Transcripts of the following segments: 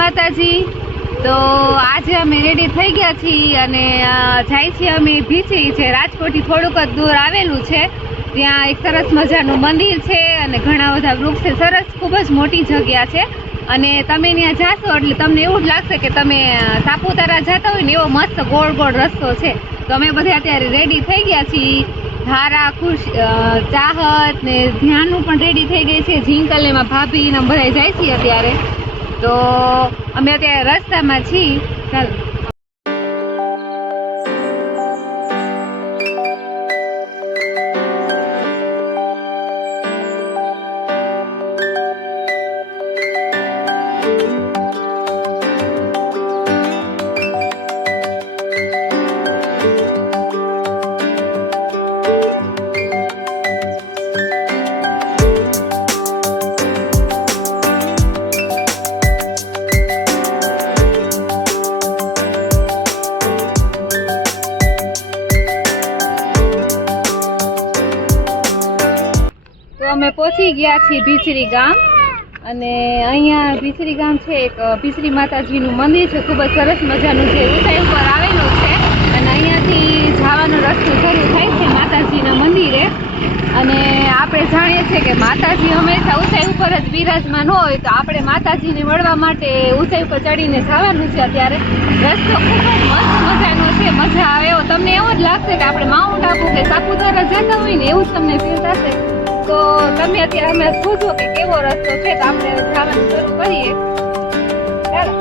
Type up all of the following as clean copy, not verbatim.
માતાજી। તો આજે અમે રેડી થઈ ગયા છીએ અને જાય છીએ અમે ભીચરી છે, રાજકોટથી થોડુંક જ દૂર આવેલું છે। ત્યાં એક સરસ મજાનું મંદિર છે અને ઘણા બધા વૃક્ષ છે, સરસ ખૂબ જ મોટી જગ્યા છે। અને તમે ત્યાં જાશો એટલે તમને એવું જ લાગશે કે તમે સાપુતારા જતા હોય ને એવો મસ્ત ગોળ ગોળ રસ્તો છે। તો અમે બધા અત્યારે રેડી થઈ ગયા છીએ। ધારા ખુશ ચાહત ને ધ્યાનનું પણ રેડી થઈ ગઈ છે, જીંકલ ને એમાં ભાભી ને બધા જાય છીએ અત્યારે। તો અમે અત્યારે રસ્તામાં છીએ। ચાલો અમે પહોંચી ગયા છીએ ભીચરી ગામ। અને અહીંયા ભીચરી ગામ છે, એક ભીચરી માતાજીનું મંદિર છે, ખૂબ જ સરસ મજાનું છે, ઊંચાઈ ઉપર આવેલું છે। અને અહીંયાથી જવાનો રસ્તો શરૂ થાય છે માતાજીના મંદિરે। અને આપણે જાણીએ છીએ કે માતાજી હંમેશા ઊંચાઈ ઉપર જ બિરાજમાન હોય, તો આપણે માતાજીને મળવા માટે ઊંચાઈ ઉપર ચડીને જવાનું છે। અત્યારે રસ્તો ખૂબ જ મસ્ત મજાનો છે, મજા આવે એવો, તમને એવો જ લાગશે કે આપણે માઉન્ટ આબુ કે સાપુતારા જતા હોય ને એવું જ તમને ફીલ થશે। તો તમે અત્યારે અમે પૂછો કે કેવો રસ્તો છે, તો આપણે જવાનું શરૂ કરીએ। ચાલો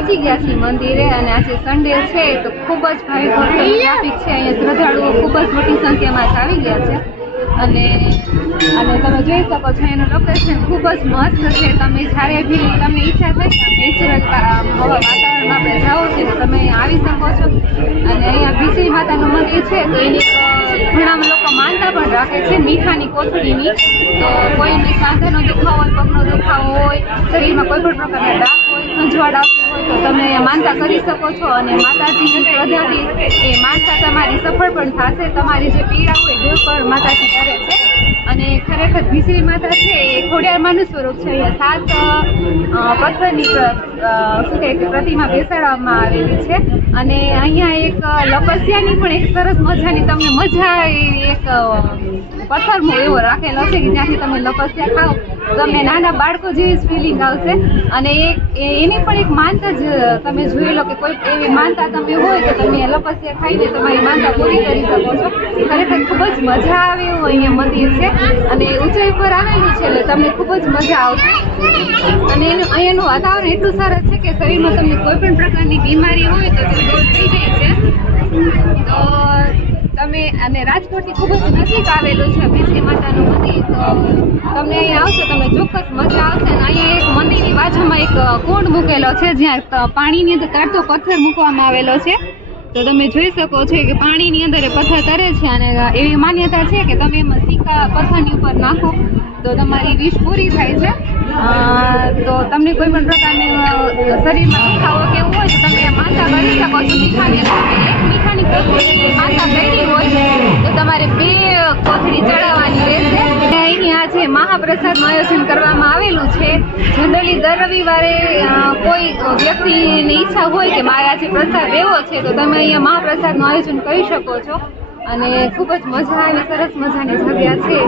પહોંચી ગયા છીએ મંદિરે અને આજે સન્ડે છે તો ખૂબ જ ભારે ટ્રાફિક છે. અહીંયા શ્રદ્ધાળુઓ ખૂબ જ મોટી સંખ્યામાં જ આવી ગયા છે અને તમે જોઈ શકો છો એનું લોકેશન ખૂબ જ મસ્ત છે. તમે જ્યારે બી તમને ઈચ્છા થાય કે નેચરલ વાતાવરણમાં આપણે જાઓ છે તો તમે અહીંયા આવી શકો છો. અને અહીંયા ભીસરી માતાનું મંદિર છે તો એની ઘણા લોકો માનતા પણ રાખે છે મીઠાની કોથળીની. તો કોઈને સાંધાનો દુખાવો હોય, પગનો દુખાવો હોય, શરીરમાં કોઈ પણ પ્રકારના ડાઘ હોય, ખંજવાળ આવતી હોય તો તમે માનતા કરી શકો છો અને માતાજીની શ્રદ્ધાથી એ માનતા તમારી સફળ પણ થશે. તમારી જે પીડા હોય દૂર પણ માતાજી કરે છે. અને ખરેખર ભીસરી માતા છે એ ખોડિયારમાંનું સ્વરૂપ છે. અહીંયા 7 પથ્થરની શું કહે પ્રતિમા બેસાડવામાં આવેલી છે અને અહીંયા એક લપસ્યાની પણ એક સરસ મજાની તમને મજા એક પથ્થર એવો રાખેલો છે કે જ્યાંથી તમે લપસ્યા ખાઓ તમને નાના બાળકો જેવી જ ફિલિંગ આવશે. અને એની પણ એક માનતા જ તમે જોઈ લો કે કોઈ એવી માનતા તમે હોય તો તમે લપસ્યા ખાઈને તમારી માનતા પૂરી કરી શકો છો. ખરેખર ખૂબ જ મજા આવે એવું અહીંયા મંદિર છે અને ઊંચાઈ પર આવેલું છે એટલે તમને ખૂબ જ મજા આવશે. અને અહીંયાનું વાતાવરણ એટલું સરસ છે કે શરીરમાં તમને કોઈ પણ પ્રકારની બીમારી હોય તો તે દૂર થઈ જાય છે. તો તમે અને રાજકોટથી ખૂબ જ નજીક આવેલું છે ભીસરી માતાનું મંદિર. તો તમને અહીંયા આવશો તમે ચોક્કસ મજા આવશે. અને અહીંયા એક મંદિરની બાજુમાં એક કુંડ મૂકેલો છે જ્યાં પાણીની અંદર તરતો પથ્થર મૂકવામાં આવેલો છે. તો તમે જોઈ શકો છો કે પાણીની અંદર એ પથ્થર તરે છે અને એવી માન્યતા છે કે તમે એમાં સિક્કા પથ્થરની ઉપર નાખો તો તમારી વિશ પૂરી થાય છે. તો તમને કોઈ પણ પ્રકારની શરીરમાં દુખાવો કેવું હોય તો તમે માનતા કરી શકો છો. મીઠાની કોથળી માનતા કરી હોય તો તમારે 2 કોથળી ચડાવવાની રહેશે. અહીંયા આજે મહાપ્રસાદનું આયોજન કરવામાં આવેલું છે. જનરલી દર રવિવારે કોઈ વ્યક્તિની ઈચ્છા હોય કે મારે આજે પ્રસાદ લેવો છે તો તમે અહીંયા મહાપ્રસાદનું આયોજન કરી શકો છો અને ખૂબ જ મજા આવી સરસ મજાની જગ્યા છે.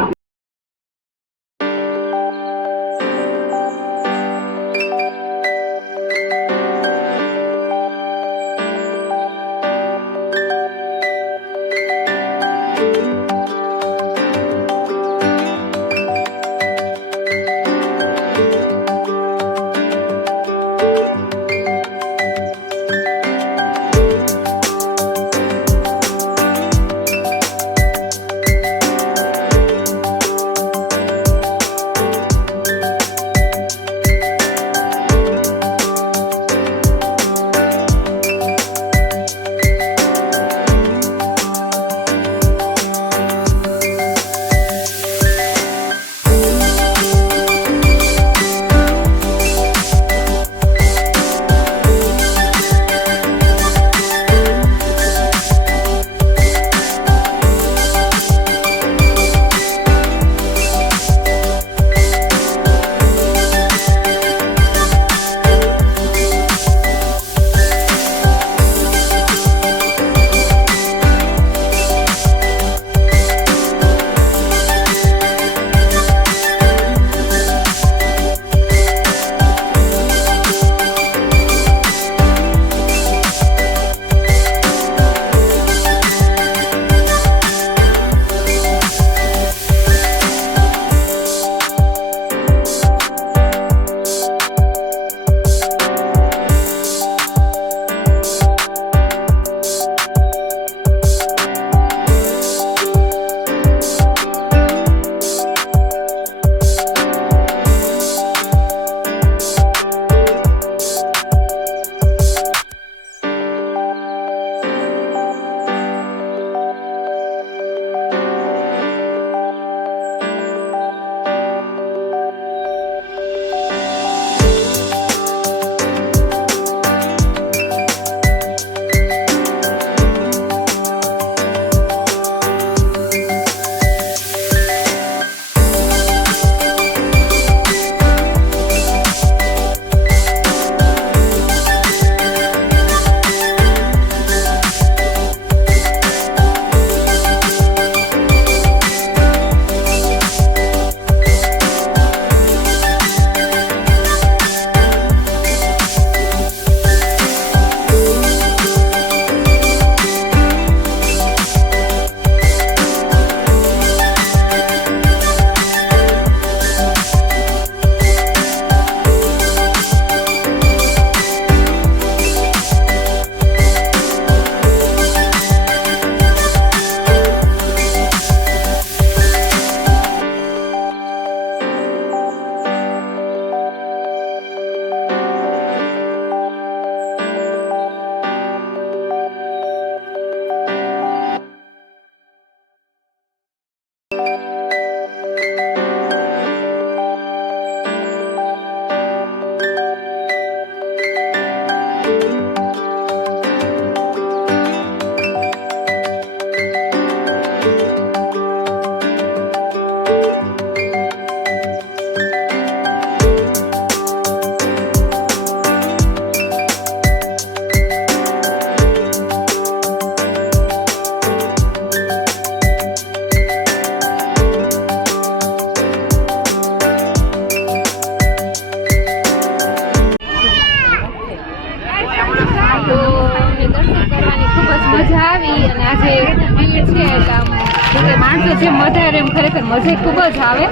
મજા આવી અને આજે ભીડ છે એટલે આમ માણસો જેમ વધારે એમ ખરેખર મજા ખૂબ જ આવે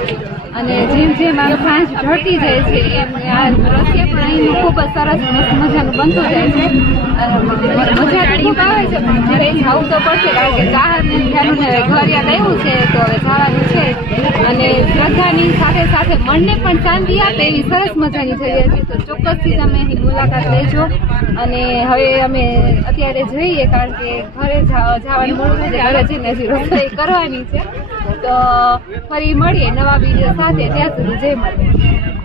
અને જેમ જેમ આમ સાંજ ઢળતી જાય છે એમ આ દ્રશ્ય પણ અહીંનું ખૂબ જ સરસ મજાનું બનતું જાય છે મજા ખૂબ આવે છે પણ ઘરે જવું તો પડશે કારણ કે ચાહને ધ્યાન ઘર યાદ આવ્યું છે તો હવે જવાનું છે અને શ્રદ્ધાની સાથે સાથે મનને પણ શાંતિ આપે એવી સરસ મજાની જગ્યા છે તો ચોક્કસથી તમે અહીં મુલાકાત લેજો અને હવે અમે અત્યારે જઈએ કારણ કે ઘરે જવાનું મોડું છે ઘરે જઈને હજી રસોઈ કરવાની છે તો ફરી મળીએ નવા વિડીયો સાથે ત્યાં સુધી જય માતા.